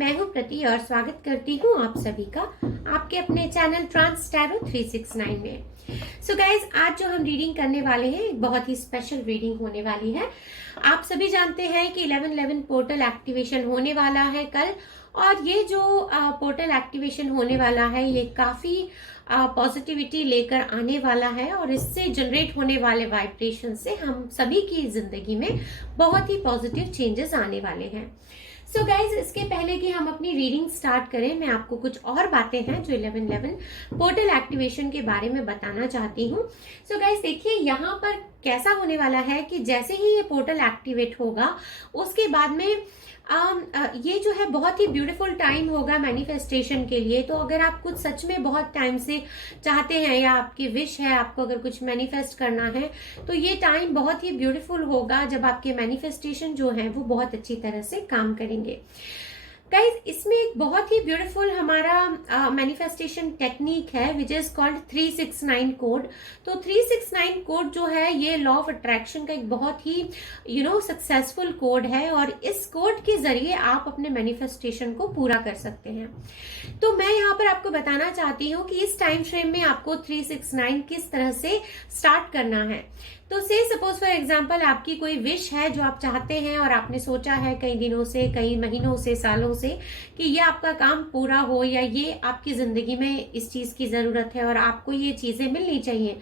मैं हूं प्रति और स्वागत करती हूं आप सभी का आपके अपने चैनल ट्रांस टैरो 369 में। सो गाइज, आज जो हम रीडिंग करने वाले हैं एक बहुत ही स्पेशल रीडिंग होने वाली है। आप सभी जानते हैं कि 11/11 पोर्टल एक्टिवेशन होने वाला है कल, और ये जो पोर्टल एक्टिवेशन होने वाला है ये काफी पॉजिटिविटी लेकर आने वाला है, और इससे जनरेट होने वाले वाइब्रेशन से हम सभी की जिंदगी में बहुत ही पॉजिटिव चेंजेस आने वाले हैं। सो गाइज, इसके पहले कि हम अपनी रीडिंग स्टार्ट करें, मैं आपको कुछ और बातें हैं जो 11/11 पोर्टल एक्टिवेशन के बारे में बताना चाहती हूँ। सो गाइज देखिए, यहाँ पर कैसा होने वाला है कि जैसे ही ये पोर्टल एक्टिवेट होगा उसके बाद में ये जो है बहुत ही ब्यूटीफुल टाइम होगा मैनिफेस्टेशन के लिए। तो अगर आप कुछ सच में बहुत टाइम से चाहते हैं या आपकी विश है, आपको अगर कुछ मैनिफेस्ट करना है, तो ये टाइम बहुत ही ब्यूटीफुल होगा जब आपके मैनिफेस्टेशन जो है वो बहुत अच्छी तरह से काम करेंगे। गाइज, इसमें एक बहुत ही ब्यूटीफुल हमारा मैनिफेस्टेशन टेक्निक है विच इज कॉल्ड 369 कोड। तो 369 कोड जो है ये लॉ ऑफ अट्रैक्शन का एक बहुत ही सक्सेसफुल कोड है, और इस कोड के जरिए आप अपने मैनिफेस्टेशन को पूरा कर सकते हैं। तो मैं यहाँ पर आपको बताना चाहती हूँ कि इस टाइम फ्रेम में आपको 369 किस तरह से स्टार्ट करना है। तो से सपोज फॉर एग्जाम्पल आपकी कोई विश है जो आप चाहते हैं, और आपने सोचा है कई दिनों से, कई महीनों से, सालों से कि ये आपका काम पूरा हो, या ये आपकी जिंदगी में इस चीज की जरूरत है और आपको ये चीजें मिलनी चाहिए।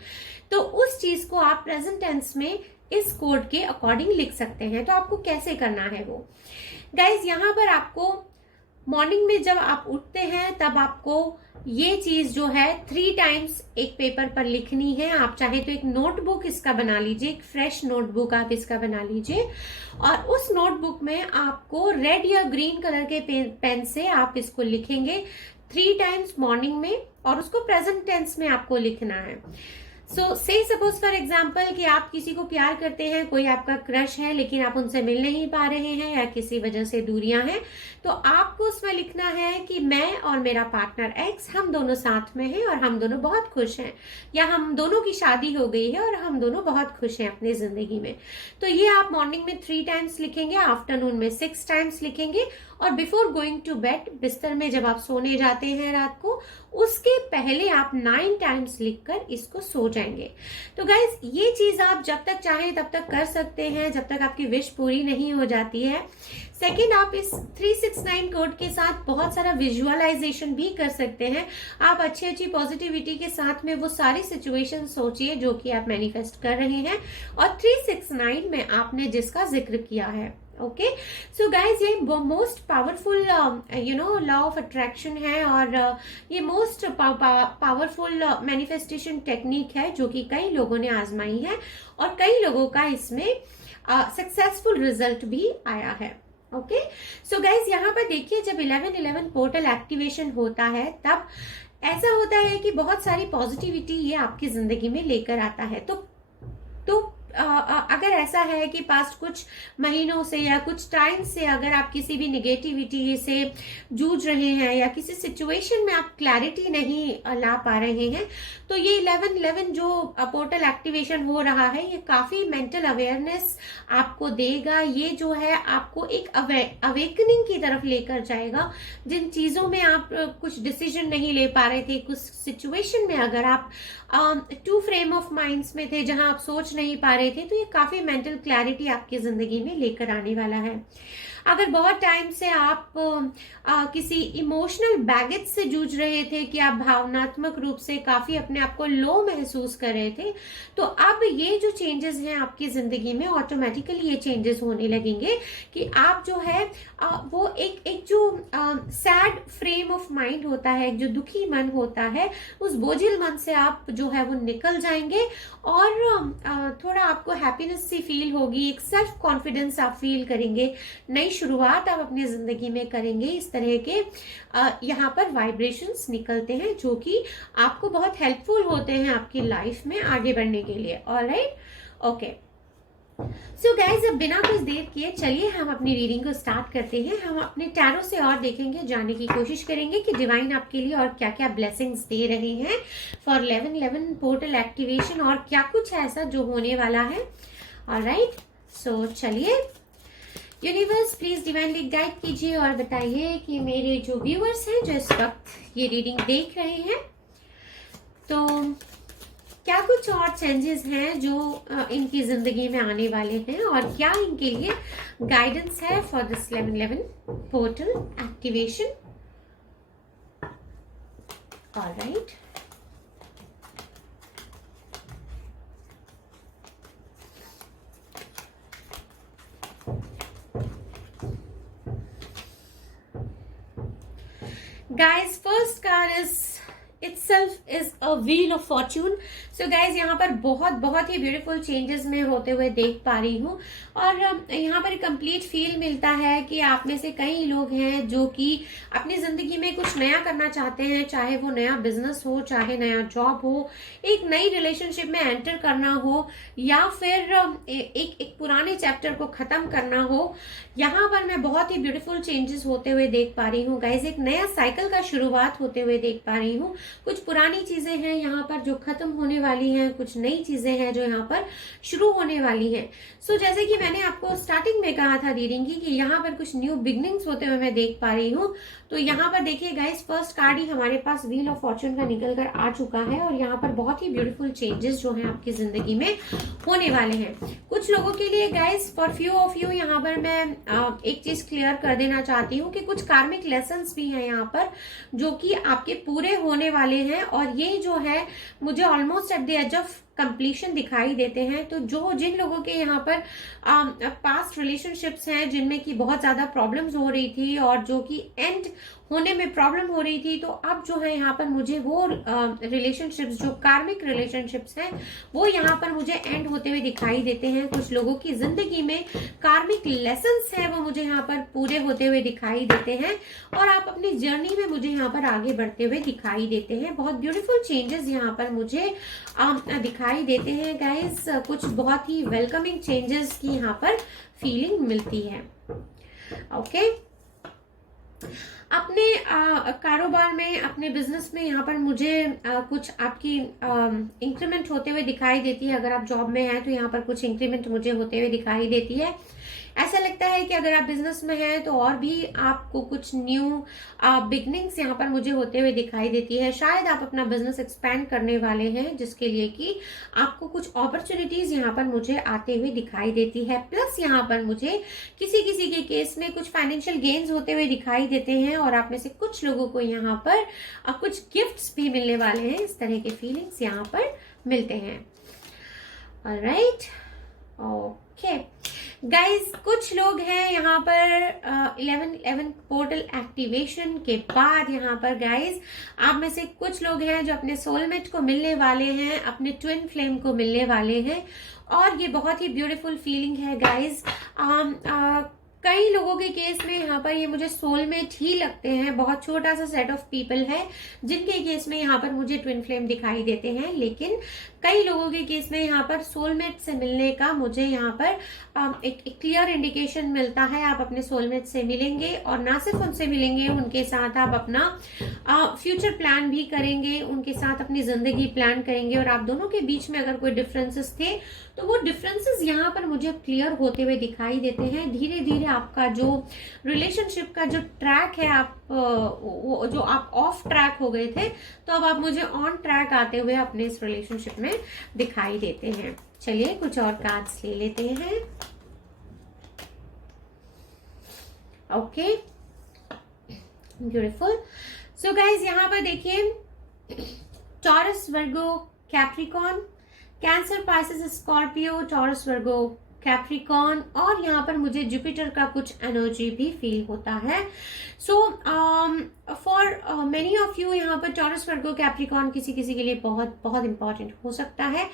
तो उस चीज को आप प्रेजेंट टेंस में इस कोड के अकॉर्डिंग लिख सकते हैं। तो आपको कैसे करना है वो गाइज, यहाँ पर आपको मॉर्निंग में जब आप उठते हैं तब आपको ये चीज जो है 3 टाइम्स एक पेपर पर लिखनी है। आप चाहे तो एक नोटबुक इसका बना लीजिए, एक फ्रेश नोटबुक आप इसका बना लीजिए, और उस नोटबुक में आपको रेड या ग्रीन कलर के पेन से आप इसको लिखेंगे 3 टाइम्स मॉर्निंग में, और उसको प्रेजेंट टेंस में आपको लिखना है। सो से सपोज फॉर एग्जाम्पल कि आप किसी को प्यार करते हैं, कोई आपका क्रश है लेकिन आप उनसे मिल नहीं पा रहे हैं या किसी वजह से दूरियां हैं, तो आपको उसमें लिखना है कि मैं और मेरा पार्टनर एक्स हम दोनों साथ में हैं और हम दोनों बहुत खुश हैं, या हम दोनों की शादी हो गई है और हम दोनों बहुत खुश हैं अपनी जिंदगी में। तो ये आप मॉर्निंग में 3 टाइम्स लिखेंगे, आफ्टरनून में 6 टाइम्स लिखेंगे, और बिफोर गोइंग टू बेड, बिस्तर में जब आप सोने जाते हैं रात को, उसके पहले आप 9 टाइम्स लिखकर इसको सो जाएंगे। तो गाइज, ये चीज आप जब तक चाहें तब तक कर सकते हैं, जब तक आपकी विश पूरी नहीं हो जाती है। सेकेंड, आप इस 369 कोड के साथ बहुत सारा विजुअलाइजेशन भी कर सकते हैं। आप अच्छी अच्छी पॉजिटिविटी के साथ में वो सारी सिचुएशन सोचिए जो कि आप मैनिफेस्ट कर रहे हैं, और 369 में आपने जिसका जिक्र किया है। ओके, सो गाइज, ये most powerful law of attraction है, और ये मोस्ट पावरफुल मैनिफेस्टेशन टेक्निक है जो कि कई लोगों ने आजमाई है, और कई लोगों का इसमें सक्सेसफुल रिजल्ट भी आया है। ओके, सो गाइज, यहाँ पर देखिए, जब 11/11 पोर्टल एक्टिवेशन होता है तब ऐसा होता है कि बहुत सारी पॉजिटिविटी ये आपकी जिंदगी में लेकर आता है। तो अगर ऐसा है कि पास्ट कुछ महीनों से या कुछ टाइम से अगर आप किसी भी निगेटिविटी से जूझ रहे हैं, या किसी सिचुएशन में आप क्लैरिटी नहीं ला पा रहे हैं, तो ये 11/11 जो पोर्टल एक्टिवेशन हो रहा है ये काफी मेंटल अवेयरनेस आपको देगा। ये जो है आपको एक अवेकनिंग की तरफ लेकर जाएगा। जिन चीजों में आप कुछ डिसीजन नहीं ले पा रहे थे, कुछ सिचुएशन में अगर आप 2 फ्रेम ऑफ माइंड्स में थे जहां आप सोच नहीं पा रहे थे, तो ये काफी मेंटल क्लैरिटी आपकी जिंदगी में लेकर आने वाला है। अगर बहुत टाइम से आप किसी इमोशनल बैगेज से जूझ रहे थे कि आप भावनात्मक रूप से काफी अपने आप को लो महसूस कर रहे थे, तो अब ये जो चेंजेस हैं आपकी जिंदगी में, ऑटोमेटिकली ये चेंजेस होने लगेंगे कि आप जो है वो एक जो सैड फ्रेम ऑफ माइंड होता है, एक जो दुखी मन होता है, उस बोझिल मन से आप जो है वो निकल जाएंगे, और थोड़ा आपको हैप्पीनेस सी फील होगी, एक सेल्फ कॉन्फिडेंस आप फील करेंगे, नई शुरुआत आप अपनी जिंदगी में करेंगे। इस तरह के यहाँ पर वाइब्रेशंस निकलते हैं जो कि आपको बहुत हेल्पफुल होते हैं आपकी लाइफ में आगे बढ़ने के लिए। ऑलराइट, ओके, सो गाइज, अब बिना कुछ देर किए चलिए हम अपनी रीडिंग को स्टार्ट करते हैं। हम अपने टैरो से और देखेंगे, जानने की कोशिश करेंगे कि डिवाइन आपके लिए और क्या क्या ब्लेसिंग्स दे रहे हैं फॉर 11/11 पोर्टल एक्टिवेशन, और क्या कुछ ऐसा जो होने वाला है। ऑलराइट, सो चलिए यूनिवर्स प्लीज डिवाइनली गाइड कीजिए और बताइए कि मेरे जो व्यूअर्स हैं जो इस वक्त ये रीडिंग देख रहे हैं, तो क्या कुछ और चेंजेस हैं जो इनकी जिंदगी में आने वाले हैं और क्या इनके लिए गाइडेंस है for this 1111 portal activation. Alright, guys, first card itself is a wheel of fortune. So guys, यहाँ पर बहुत ही ब्यूटीफुल चेंजेस में होते हुए देख पा रही हूँ और यहाँ पर कंप्लीट फील मिलता है कि आप में से कई लोग हैं जो कि अपनी जिंदगी में कुछ नया करना चाहते हैं, चाहे वो नया बिजनेस हो, चाहे नया जॉब हो, एक नई रिलेशनशिप में एंटर करना हो या फिर एक पुराने चैप्टर को खत्म करना हो। यहाँ पर मैं बहुत ही ब्यूटीफुल चेंजेस होते हुए देख पा रही हूँ गाइज, एक नया साइकिल का शुरुआत होते हुए देख पा रही हूँ। कुछ पुरानी चीजें हैं यहाँ पर जो खत्म होने वाली हैं, कुछ नई चीजें हैं जो यहाँ पर शुरू होने वाली हैं। सो जैसे कि मैंने आपको स्टार्टिंग में कहा था रीडिंग की कि यहाँ पर कुछ न्यू बिगनिंग्स होते हुए मैं देख पा रही हूँ। तो यहाँ पर देखिए गाइस, फर्स्ट कार्ड ही हमारे पास व्हील ऑफ फॉर्चून का निकल कर आ चुका है और यहाँ पर बहुत ही ब्यूटीफुल चेंजेस जो हैं आपकी जिंदगी में होने वाले हैं। कुछ लोगों के लिए guys, for few of you, यहाँ पर मैं एक चीज क्लियर कर देना चाहती हूँ कि कुछ कार्मिक लेसन्स भी हैं यहाँ पर जो कि आपके पूरे होने वाले हैं और ये जो है मुझे almost at the age of completion दिखाई देते हैं। तो जिन लोगों के यहाँ पर पास्ट रिलेशनशिप्स हैं जिनमें कि बहुत ज्यादा प्रॉब्लम्स हो रही थी और जो कि एंड होने में प्रॉब्लम हो रही थी, तो अब जो है यहाँ पर मुझे वो रिलेशनशिप्स जो कार्मिक रिलेशनशिप्स हैं वो यहाँ पर मुझे एंड होते हुए दिखाई देते हैं। कुछ लोगों की जिंदगी में कार्मिक लेसन्स हैं वो मुझे यहाँ पर पूरे होते हुए दिखाई देते हैं और आप अपनी जर्नी में मुझे यहाँ पर आगे बढ़ते हुए दिखाई देते हैं। बहुत ब्यूटीफुल चेंजेस यहाँ पर मुझे दिखाई देते हैं गाइस। कुछ बहुत ही वेलकमिंग चेंजेस की यहाँ पर फीलिंग मिलती है। ओके, अपने कारोबार में, अपने बिजनेस में यहाँ पर मुझे कुछ आपकी इंक्रीमेंट होते हुए दिखाई देती है। अगर आप जॉब में हैं तो यहाँ पर कुछ इंक्रीमेंट मुझे होते हुए दिखाई देती है। ऐसा लगता है कि अगर आप बिजनेस में हैं तो और भी आपको कुछ न्यू बिगनिंग्स यहाँ पर मुझे होते हुए दिखाई देती है। शायद आप अपना बिजनेस एक्सपैंड करने वाले हैं जिसके लिए कि आपको कुछ अपॉर्चुनिटीज यहाँ पर मुझे आते हुए दिखाई देती है। प्लस यहाँ पर मुझे किसी के केस में कुछ फाइनेंशियल गेन्स होते हुए दिखाई देते हैं और आप में से कुछ लोगों को यहाँ पर कुछ गिफ्ट्स भी मिलने वाले हैं। इस तरह के फीलिंग्स यहाँ पर मिलते हैं। ऑलराइट, ओके गाइज, कुछ लोग हैं यहाँ पर 1111 पोर्टल एक्टिवेशन के बाद यहाँ पर गाइज आप में से कुछ लोग हैं जो अपने सोलमेट को मिलने वाले हैं, अपने ट्विन फ्लेम को मिलने वाले हैं और ये बहुत ही ब्यूटीफुल फीलिंग है गाइज। कई लोगों के केस में यहाँ पर ये मुझे सोलमेट ही लगते हैं। बहुत छोटा सा सेट ऑफ पीपल है जिनके केस में यहाँ पर मुझे ट्विन फ्लेम दिखाई देते हैं, लेकिन कई लोगों के केस में यहाँ पर सोलमेट से मिलने का मुझे यहाँ पर एक क्लियर इंडिकेशन मिलता है। आप अपने सोलमेट से मिलेंगे और ना सिर्फ उनसे मिलेंगे, उनके साथ आप अपना फ्यूचर प्लान भी करेंगे, उनके साथ अपनी जिंदगी प्लान करेंगे और आप दोनों के बीच में अगर कोई डिफरेंसेस थे तो वो डिफरेंसेस यहाँ पर मुझे क्लियर होते हुए दिखाई देते हैं। धीरे धीरे आपका जो रिलेशनशिप का जो ट्रैक है, जो आप ऑफ ट्रैक हो गए थे, तो अब आप मुझे ऑन ट्रैक आते हुए अपने इस रिलेशनशिप में दिखाई देते हैं। चलिए कुछ और कार्ड्स ले लेते हैं। Okay, beautiful. सो गाइज, यहाँ पर देखिए, Taurus, Virgo, Capricorn, Cancer, Pisces, Scorpio, Taurus, Virgo, Capricorn और यहाँ पर मुझे जुपिटर का कुछ एनर्जी भी फील होता है। So for many of you यहाँ पर टॉरस, वर्गो, कैप्रिकॉर्न किसी के लिए बहुत इंपॉर्टेंट हो सकता है।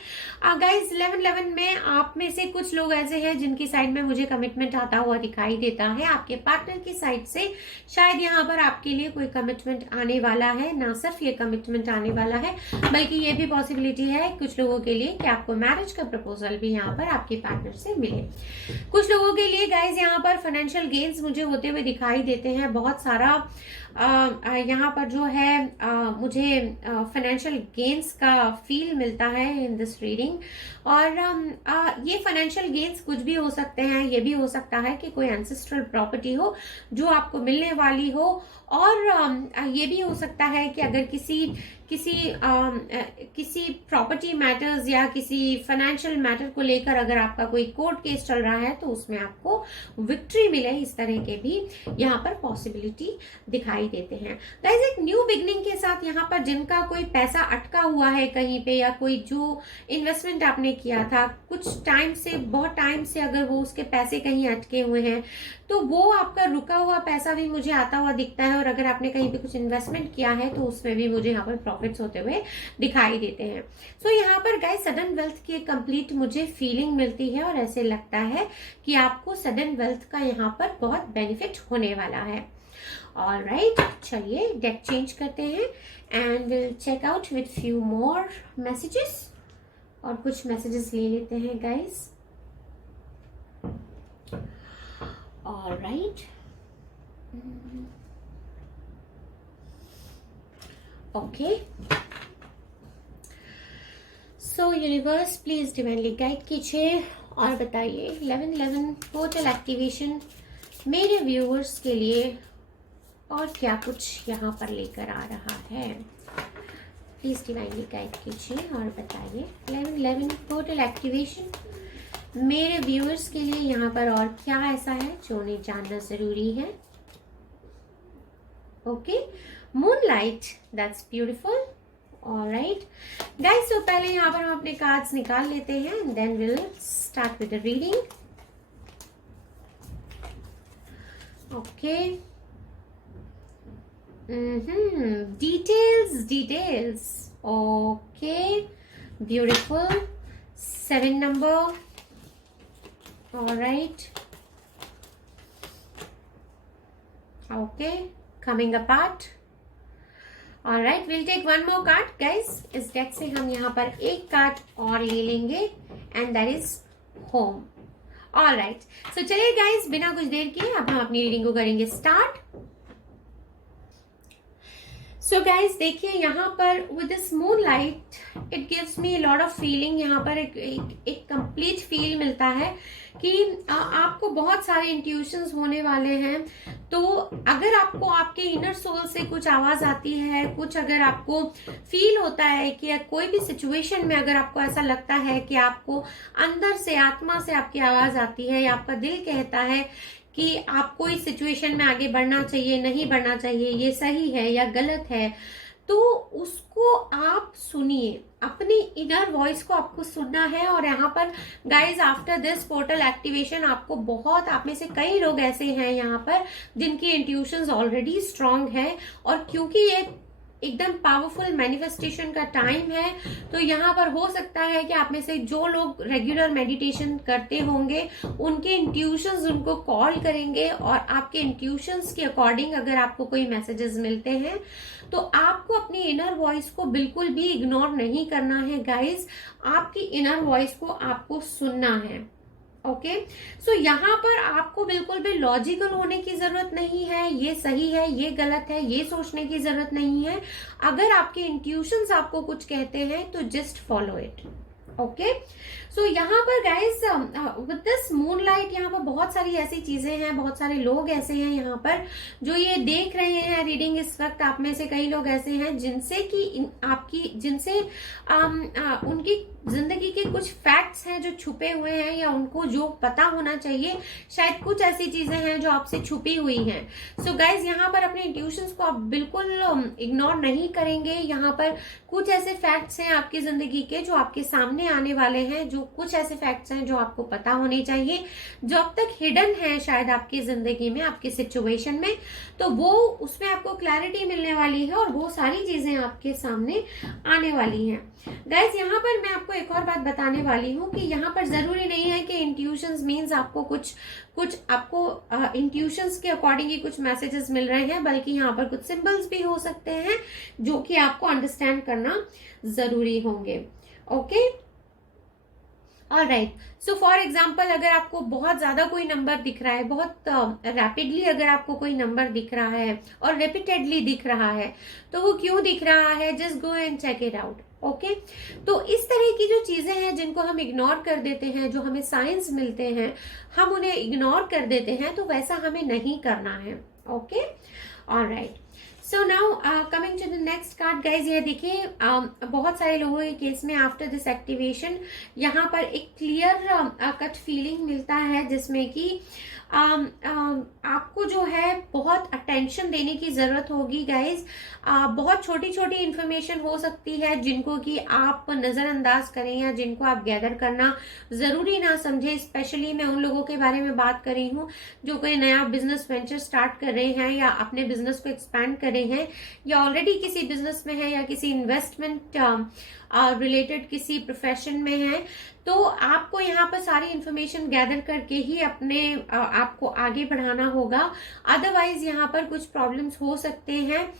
गाइज 1111 में आप में से कुछ लोग ऐसे हैं जिनकी साइड में मुझे कमिटमेंट आता हुआ दिखाई देता है। आपके पार्टनर की साइड से शायद यहाँ पर आपके लिए कोई कमिटमेंट आने वाला है। ना सिर्फ ये कमिटमेंट आने वाला है बल्कि ये भी पॉसिबिलिटी है कुछ लोगों के लिए कि आपको मैरिज का प्रपोजल भी यहाँ पर आपके पार्टनर से मिले। कुछ लोगों के लिए गाइज यहाँ पर फाइनेंशियल गेन्स मुझे होते हुए दिखाई देते हैं। बहुत सारा यहाँ पर जो है मुझे फाइनेंशियल गेन्स का फील मिलता है इन दिस रीडिंग। और ये फाइनेंशियल गेन्स कुछ भी हो सकते हैं। ये भी हो सकता है कि कोई एंसेस्ट्रल प्रॉपर्टी हो जो आपको मिलने वाली हो, और ये भी हो सकता है कि अगर किसी प्रॉपर्टी मैटर्स या किसी फाइनेंशियल मैटर को लेकर अगर आपका कोई कोर्ट केस चल रहा है तो उसमें आपको विक्ट्री मिले। इस तरह के भी यहाँ पर पॉसिबिलिटी दिखाई देते हैं। गाइस, एक न्यू बिगनिंग के साथ यहाँ पर जिनका कोई पैसा अटका हुआ है कहीं पे, या कोई जो इन्वेस्टमेंट आपने किया था कुछ टाइम से, बहुत टाइम से अगर वो उसके पैसे कहीं अटके हुए हैं तो वो आपका रुका हुआ पैसा भी मुझे आता हुआ दिखता है। और अगर आपने कहीं पे कुछ इन्वेस्टमेंट किया है तो उसमें भी मुझे यहाँ पर प्रॉफिट्स होते हुए दिखाई देते हैं। सो यहाँ पर गाइस सडन वेल्थ की कंप्लीट मुझे फीलिंग मिलती है और ऐसे लगता है कि आपको सडन वेल्थ का यहाँ पर बहुत बेनिफिट होने वाला है। ऑलराइट, चलिए डेक चेंज करते हैं and will check out with few more messages. और कुछ मैसेजेस ले लेते हैं guys. Alright, okay, so universe please divinely guide कीजिए और बताइए 1111 पोर्टल एक्टिवेशन मेरे व्यूअर्स के लिए और क्या कुछ यहाँ पर लेकर आ रहा है। प्लीज डिवाइनली गाइड कीजिए और बताइए 1111 पोर्टल एक्टिवेशन मेरे व्यूअर्स के लिए यहाँ पर और क्या ऐसा है जो उन्हें जानना जरूरी है। Okay, moonlight, that's beautiful. Alright guys, तो पहले यहाँ पर हम अपने कार्ड्स निकाल लेते हैं and then will start with the reading. Okay, details. Okay, beautiful. 7 number. Alright. Okay, coming apart. Alright, we'll take one more card, guys. इस डेक से हम यहाँ पर एक कार्ड और ले लेंगे and that is home. Alright, so चलिए guys, बिना कुछ देर किए अब हम अपनी रीडिंग को करेंगे स्टार्ट। सो गाइज देखिए यहाँ पर with this moonlight it gives me lot of feeling. यहाँ पर एक कंप्लीट फील मिलता है कि आपको बहुत सारे इंट्यूशंस होने वाले हैं। तो अगर आपको आपके इनर सोल से कुछ आवाज आती है, कुछ अगर आपको फील होता है कि कोई भी सिचुएशन में अगर आपको ऐसा लगता है कि आपको अंदर से आत्मा से आपकी आवाज आती है या आपका दिल कहता है कि आपको इस सिचुएशन में आगे बढ़ना चाहिए, नहीं बढ़ना चाहिए, ये सही है या गलत है, तो उसको आप सुनिए। अपनी इनर वॉइस को आपको सुनना है। और यहाँ पर guys after this portal activation आपको बहुत, आप में से कई लोग ऐसे हैं यहाँ पर जिनकी इंट्यूशंस ऑलरेडी स्ट्रांग है। और क्योंकि ये एकदम पावरफुल मैनिफेस्टेशन का टाइम है तो यहाँ पर हो सकता है कि आप में से जो लोग रेगुलर मेडिटेशन करते होंगे उनके इंट्यूशंस उनको कॉल करेंगे और आपके इंट्यूशंस के अकॉर्डिंग अगर आपको कोई मैसेजेस मिलते हैं तो आपको अपनी इनर वॉइस को बिल्कुल भी इग्नोर नहीं करना है गाइज। आपकी इनर वॉइस को आपको सुनना है। ओके, सो यहाँ पर आपको बिल्कुल भी लॉजिकल होने की जरूरत नहीं है, ये सही है ये गलत है ये सोचने की जरूरत नहीं है। अगर आपके इंट्यूशंस आपको कुछ कहते हैं तो जस्ट फॉलो इट। ओके, सो यहाँ पर गाइज विद दिस मूनलाइट यहाँ पर बहुत सारी ऐसी चीजें हैं, बहुत सारे लोग ऐसे हैं यहाँ पर जो ये देख रहे हैं रीडिंग इस वक्त। आप में से कई लोग ऐसे हैं जिनसे कि जिनसे उनकी जिंदगी के कुछ फैक्ट्स हैं जो छुपे हुए हैं या उनको जो पता होना चाहिए, शायद कुछ ऐसी चीजें हैं जो आपसे छुपी हुई हैं। सो गाइज यहाँ पर अपने इंट्यूशंस को आप बिल्कुल इग्नोर नहीं करेंगे। यहाँ पर कुछ ऐसे फैक्ट्स हैं आपकी जिंदगी के जो आपके सामने आने वाले हैं, जो कुछ ऐसे फैक्ट्स हैं जो आपको पता होने चाहिए, जो अब तक हिडन है शायद आपकी जिंदगी में, आपकी सिचुएशन में, तो वो उसमें आपको क्लैरिटी मिलने वाली है और वो सारी चीजें आपके सामने आने वाली हैं। गाइज यहाँ पर मैं आपको एक और बात बताने वाली हूँ कि यहाँ पर जरूरी नहीं है कि इंट्यूशंस मीन्स आपको कुछ आपको इंट्यूशंस के अकॉर्डिंग ही कुछ मैसेजेस मिल रहे हैं, बल्कि यहाँ पर कुछ सिंबल्स भी हो सकते हैं जो कि आपको अंडरस्टैंड करना जरूरी होंगे। Okay, alright, so for example अगर आपको बहुत ज्यादा कोई नंबर दिख रहा है, बहुत रैपिडली अगर आपको कोई नंबर दिख रहा है और रिपीटेडली दिख रहा है, तो वो क्यों दिख रहा है, just go and check it out. Okay, तो इस तरह की जो चीजें हैं जिनको हम इग्नोर कर देते हैं, जो हमें साइंस मिलते हैं, हम उन्हें इग्नोर कर देते हैं, तो वैसा हमें नहीं करना है। Okay, alright, so now coming to the next card guys, ये देखिए बहुत सारे लोगों के केस में आफ्टर दिस एक्टिवेशन यहाँ पर एक क्लियर कट फीलिंग मिलता है, जिसमें कि आपको जो है बहुत अटेंशन देने की जरूरत होगी गाइज। बहुत छोटी छोटी इंफॉर्मेशन हो सकती है जिनको कि आप नजरअंदाज करें या जिनको आप गैदर करना जरूरी ना समझे। स्पेशली मैं उन लोगों के बारे में बात कर रही हूँ जो कोई नया बिजनेस वेंचर स्टार्ट कर रहे हैं या अपने बिजनेस को एक्सपैंड कर रहे हैं या ऑलरेडी किसी बिजनेस में है या किसी इन्वेस्टमेंट रिलेटेड किसी प्रोफेशन में है। तो आपको यहाँ पर सारी इंफॉर्मेशन गैदर करके ही अपने आपको आगे बढ़ाना होगा, अदरवाइज यहाँ पर कुछ प्रॉब्लम्स हो सकते हैं।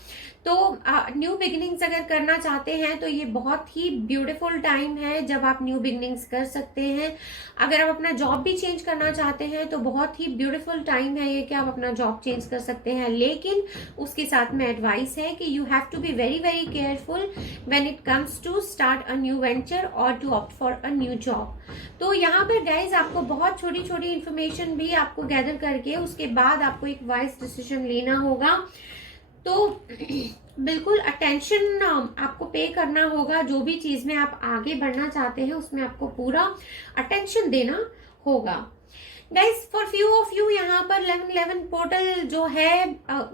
तो न्यू बिगिनिंग्स अगर करना चाहते हैं तो ये बहुत ही ब्यूटीफुल टाइम है जब आप न्यू बिगिनिंग्स कर सकते हैं। अगर आप अपना जॉब भी चेंज करना चाहते हैं तो बहुत ही ब्यूटीफुल टाइम है ये कि आप अपना जॉब चेंज कर सकते हैं, लेकिन उसके साथ में एडवाइस है कि you have to be very very careful when it comes to start a new venture और to opt for a new job. तो यहाँ पर गाइज आपको बहुत छोटी छोटी इंफॉर्मेशन भी आपको गैदर करके उसके बाद आपको एक वाइज डिसीजन लेना होगा। तो बिल्कुल अटेंशन आपको पे करना होगा, जो भी चीज में आप आगे बढ़ना चाहते हैं उसमें आपको पूरा अटेंशन देना होगा। Guys for few of you यहाँ पर 1111 पोर्टल जो है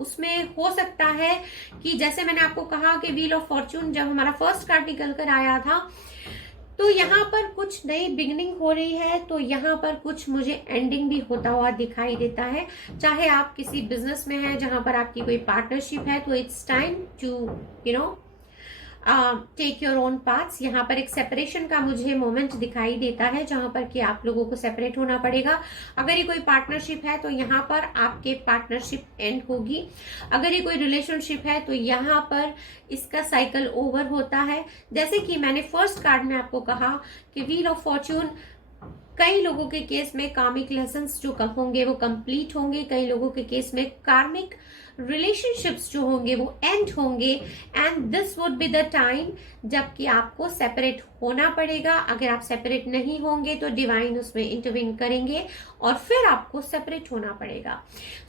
उसमें हो सकता है कि जैसे मैंने आपको कहा कि व्हील ऑफ फॉर्च्यून जब हमारा फर्स्ट कार्ड निकल कर आया था तो यहाँ पर कुछ नई बिगनिंग हो रही है, तो यहाँ पर कुछ मुझे एंडिंग भी होता हुआ दिखाई देता है। चाहे आप किसी बिजनेस में हैं जहां पर आपकी कोई पार्टनरशिप है तो it's time to take your own paths. यहाँ पर एक सेपरेशन का मुझे मोमेंट दिखाई देता है जहां पर कि आप लोगों को सेपरेट होना पड़ेगा। अगर ये कोई पार्टनरशिप है तो यहाँ पर आपके पार्टनरशिप एंड होगी। अगर ये कोई रिलेशनशिप है तो यहाँ पर इसका साइकिल ओवर होता है। जैसे कि मैंने फर्स्ट कार्ड में आपको कहा कि व्हील ऑफ फॉर्च्यून, कई लोगों के केस में कार्मिक लेसन्स जो होंगे वो कंप्लीट होंगे, कई लोगों के केस में कार्मिक रिलेशनशिप्स जो होंगे वो एंड होंगे, and this would be the time जबकि आपको सेपरेट होना पड़ेगा। अगर आप सेपरेट नहीं होंगे तो डिवाइन उसमें इंटरवीन करेंगे और फिर आपको सेपरेट होना पड़ेगा।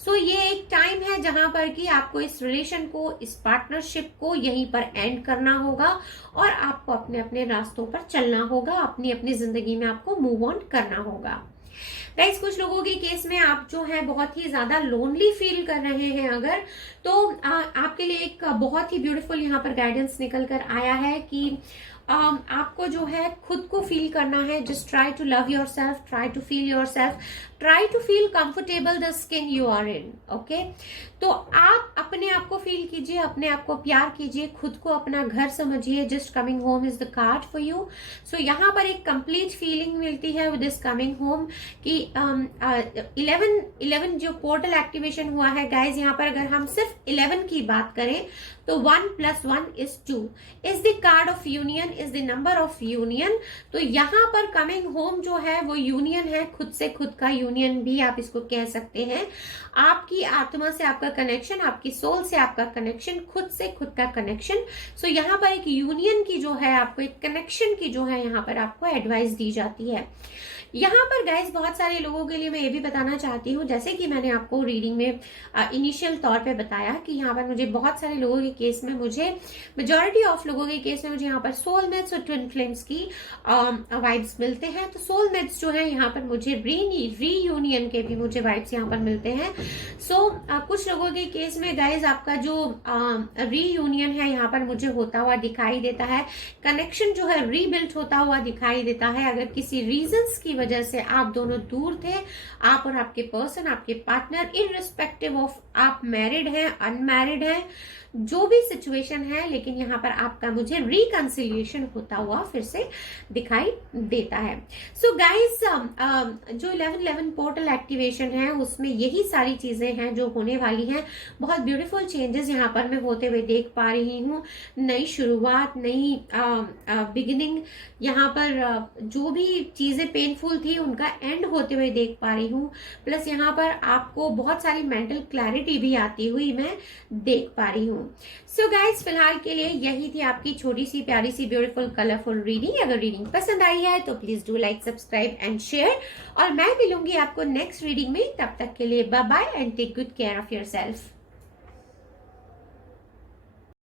सो ये एक टाइम है जहां पर कि आपको इस रिलेशन को, इस पार्टनरशिप को यहीं पर एंड करना होगा और आपको अपने अपने रास्तों पर चलना होगा, अपनी अपनी जिंदगी में आपको मूव ऑन करना होगा। गाइस कुछ लोगों के केस में आप जो है बहुत ही ज्यादा लोनली फील कर रहे हैं अगर, तो आपके लिए एक बहुत ही ब्यूटीफुल यहाँ पर गाइडेंस निकल कर आया है कि आपको जो है खुद को फील करना है। Just try to love yourself, try to feel yourself, try to feel comfortable the skin you are in. Okay, तो आप अपने आप को फील कीजिए, अपने आप को प्यार कीजिए, खुद को अपना घर समझिए। Just coming home is the card for you. So यहाँ पर एक कंप्लीट फीलिंग मिलती है विद दिस कमिंग होम कि 11 जो पोर्टल एक्टिवेशन हुआ है गाइज, यहाँ पर अगर हम सिर्फ 11 की बात करें तो 1 + 1 is 2 is the card of union, is the number of union. तो यहाँ पर कमिंग होम जो है वो यूनियन है, खुद से खुद का यूनियन भी आप इसको कह सकते हैं। आपकी आत्मा से आपका कनेक्शन, आपकी सोल से आपका कनेक्शन, खुद से खुद का कनेक्शन। सो यहाँ पर एक यूनियन की जो है, आपको एक कनेक्शन की जो है यहाँ पर आपको एडवाइस दी जाती है। यहाँ पर गाइज बहुत सारे लोगों के लिए मैं ये भी बताना चाहती हूँ, जैसे कि मैंने आपको रीडिंग में इनिशियल तौर पे बताया कि यहाँ पर मुझे बहुत सारे लोगों के केस में, मुझे मेजॉरिटी ऑफ लोगों के केस में मुझे यहाँ पर सोलमेट्स और ट्विन फ्लेम्स की वाइब्स मिलते हैं। तो सोलमेट्स जो है यहाँ पर मुझे रीयूनियन के भी मुझे वाइब्स यहाँ पर मिलते हैं। सो कुछ लोगों के केस में गाइज आपका जो रीयूनियन है यहाँ पर मुझे होता हुआ दिखाई देता है, कनेक्शन जो है रीबिल्ट होता हुआ दिखाई देता है। अगर किसी रीजंस की वजह से आप दोनों दूर थे, आप और आपके पर्सन, आपके पार्टनर, इररिस्पेक्टिव ऑफ आप मैरिड हैं, अनमैरिड हैं, जो भी सिचुएशन है, लेकिन यहाँ पर आपका मुझे रिकंसिलिएशन होता हुआ फिर से दिखाई देता है। सो गाइस, जो 11/11 पोर्टल एक्टिवेशन है उसमें यही सारी चीजें हैं जो होने वाली हैं। बहुत ब्यूटीफुल चेंजेस यहाँ पर मैं होते हुए देख पा रही हूँ। नई शुरुआत, नई बिगिनिंग, यहाँ पर जो भी चीजें पेनफुल थी उनका एंड होते हुए देख पा रही हूँ। प्लस यहाँ पर आपको बहुत सारी मेंटल क्लैरिटी भी आती हुई मैं देख पा रही हूँ। सो गाइस, फिलहाल के लिए यही थी आपकी छोटी सी प्यारी सी ब्यूटीफुल कलरफुल रीडिंग। अगर रीडिंग पसंद आई है तो please do like, subscribe and share, और मैं मिलूंगी आपको नेक्स्ट रीडिंग में। तब तक के लिए bye bye and take good care of yourself.